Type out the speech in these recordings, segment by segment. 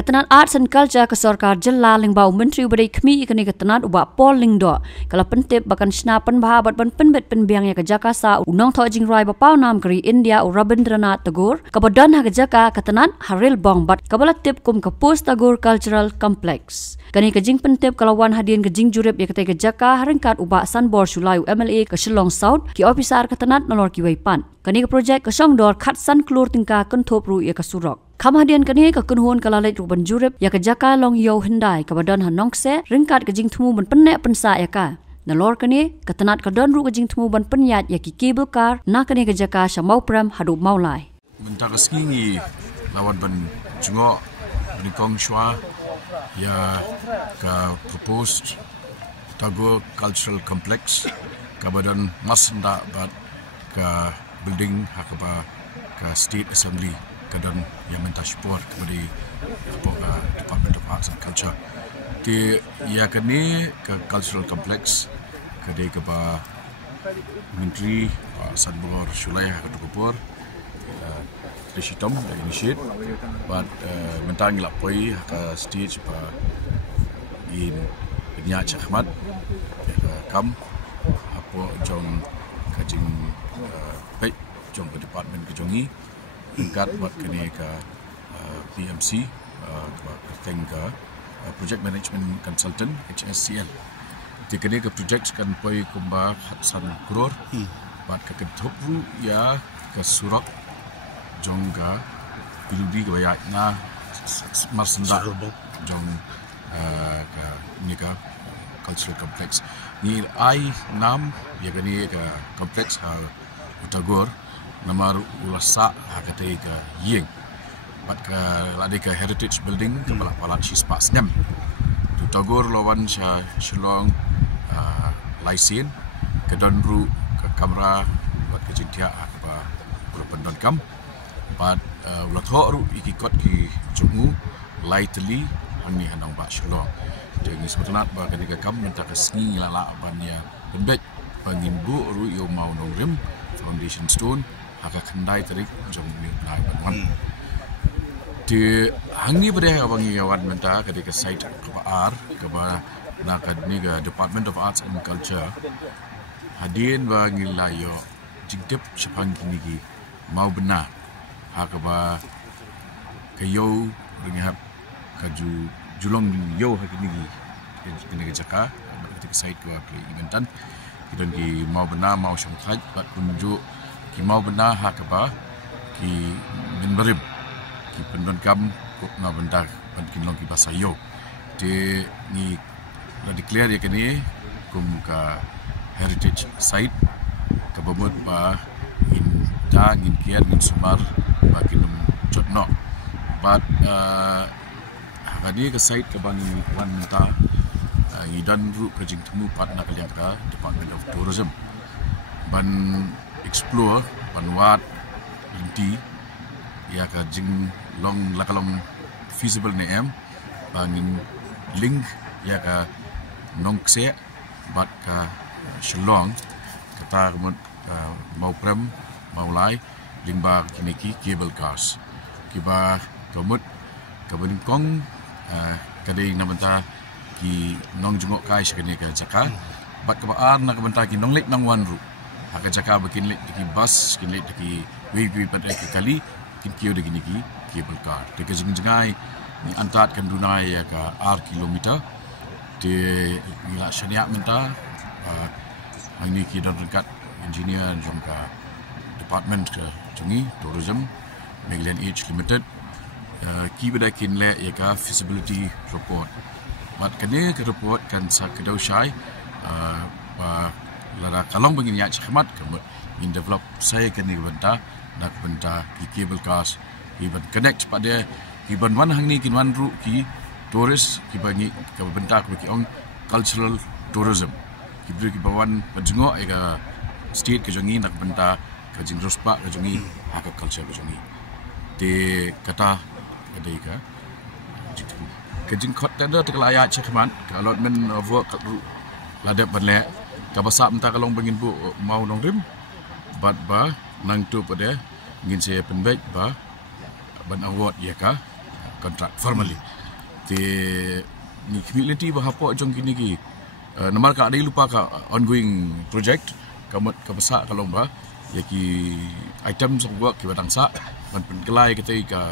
Ketenan Arts and Culture ke Sorkar jela lingbau Menteri Ubadai Kemi ikani ketenan ubak Pol Lingdo. Kalau pentip bahkan sna Pynbha bat ban penbet penbiang ya ke Jaka sa unong tho jing rai bapau nam keri India u Rabindranath Tagore. Kabadan ha ke Jaka ketenan Haril Bong bat kabala tip kum ke Post Tagore Cultural Complex. Kani ke jing pentip kalawan hadian ke jing jurip ya ke Jaka haringkat ubak Sanbor Shulayu MLA ke Shillong South ki officer ketenan nalor ki waipan. Kani ke projek ke Songdor khat san Klur Tyngka Kynthup ru ya ke Surok. Kamhadian kani ke kunhun kalalet ruban jurip ya ke Jaka long yo hendai kabadan hanongse ringkat ke jing temu ban penek pensa ya ka. Nalor kani ketenat ke don ru ke jing temu ban penyat ya ki cable car na kani ke Jaka syamau pram hadu maulai. Bentar skingi lawan ban jungo nikong shwa ya ka proposed Tagore Cultural Complex kabadan masnda bat ka building hakaba ka State Assembly kadan yang minta support kepada Department of Arts and Culture. Di ya kini ke Cultural Complex kedai ke Menteri Sanbor Shulai Hakatupur Rishitom initiate but minta ngilap poi ke stage in Nya Chahmat kam apa jong kajing baik jong ke department ke jongi tingkat buat kini ke PMC ke Tyngka Project Management Consultant HSCL. Jika dia ke project kan poi kumba san Klur buat ke Kynthup ya ke Surok jongga piludi ke bayak na marsenda jong ke ni ke Cultural Complex. Ni ai nam ya kini ke kompleks Tagore namar ulasa hakate ke ying bat ke lade ke heritage building ke balak shispa snem tu Tagore lawan Shillong Mail ke donru ke kamera bat ke jintia ke berpendon kam bat ulat ho ru ikikot ki jungu lightly hani hanang ba Shillong jadi sebenarnya ba ke kam minta ke sni lala bannya bendek bangin bu ru yo mau nongrim foundation stone agak kendai tarik jom ni nai ban di hangi pada abangi kawan menta ketika site ke ar ke nak ni ke Department of Arts and Culture hadin bangi layo jingdep sepang kini ki mau benar hak ba ke yo ringap kaju julong yo hak ni ki Jaka ketika site ke eventan kita ki mau benar mau syangkai bat kunjuk ki mau benar hak apa ki menberib ki pendon kam kok na bentar ban kin long ki basayo de ni la declare ya kini kum ka heritage site ka babot ba in dang in kian in sumar ba kinum jotno but hadi ka site ka ban wan ta idan ru ka jing temu partner ka yang ka Department of Tourism ban explore panwat inti ya ka jing long lakalong feasible ne em bangin link ya ka nongse bat ka Shillong kata mau prem mau lai lingba kiniki cable cars kiba kamut kabengkong kadai namanta ki nong jungok kai sekene ka Jaka bat ka na kabenta ki nong lek nang wan ru hak Jaka bikin lek di bus kin lek di we pada kali kin kio de gini ki cable car de ke jengai ni antat kan dunai ya ka r kilometer de ila syaniak menta ini ki dan dekat engineer jongka department ke jungi tourism Meghalaya Limited ki beda kin lek ya ka feasibility report mat kene ke report kan sa kedau syai lara kalong begini ya cakmat kemut in develop saya kini benta nak benta ki cable cars iban connect pada iban wan hang ni kin wan ru ki tourist ki bagi ke benta ki ong cultural tourism ki beri ki bawan bajungo ega state ke jongi nak benta ke jing rospa ke jongi hak culture ke jongi de kata ada ka ke jing khot kada teklaya cakmat kalau men work ladap berlek kabasa menta kalong bangin bu mau nong rim bat ba nang tu pada ngin saya penbaik ba ban award ya ka contract formally. The community bahapo jong kini ki namar ka ada lupa ka ongoing project kamat kabasa kalomba ya ki items of work ki batangsa ban pengelai kita ka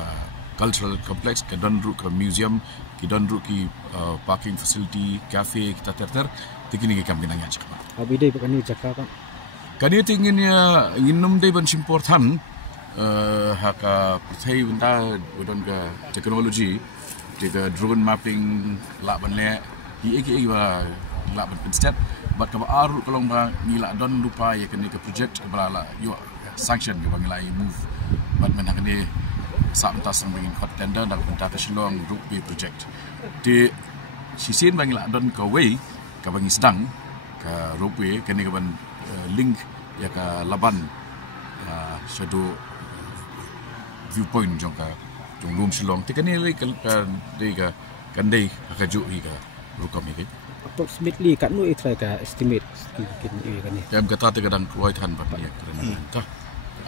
cultural complex ke donru ke museum ki donru ki parking facility cafe kita terter tikini ki kami nanya cakap abi dei bukan ni Jaka kan kani tinginnya nginum dei ban important haka percaya benda udon ke teknologi jika drone mapping lak ban le di ba lak ban instead but ka aru kalau ba ni lak don lupa ya kini ke project ba la yo sanction ke bangilai move but men kini sa entas sang bangin tender dak benda ke Shillong rugby project di sisin bangilai don ke way ka bangi sedang ke rugby kini ke ban link ya ka laban shadow viewpoint jong room Shillong tikani le kan dega kandai kaju ka rukam ni approximately kan nu try ka estimate kin kan ni jam kata te kadang kuai than bat ni ta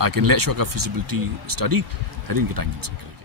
I can let show ka feasibility study haring kita ingin sekali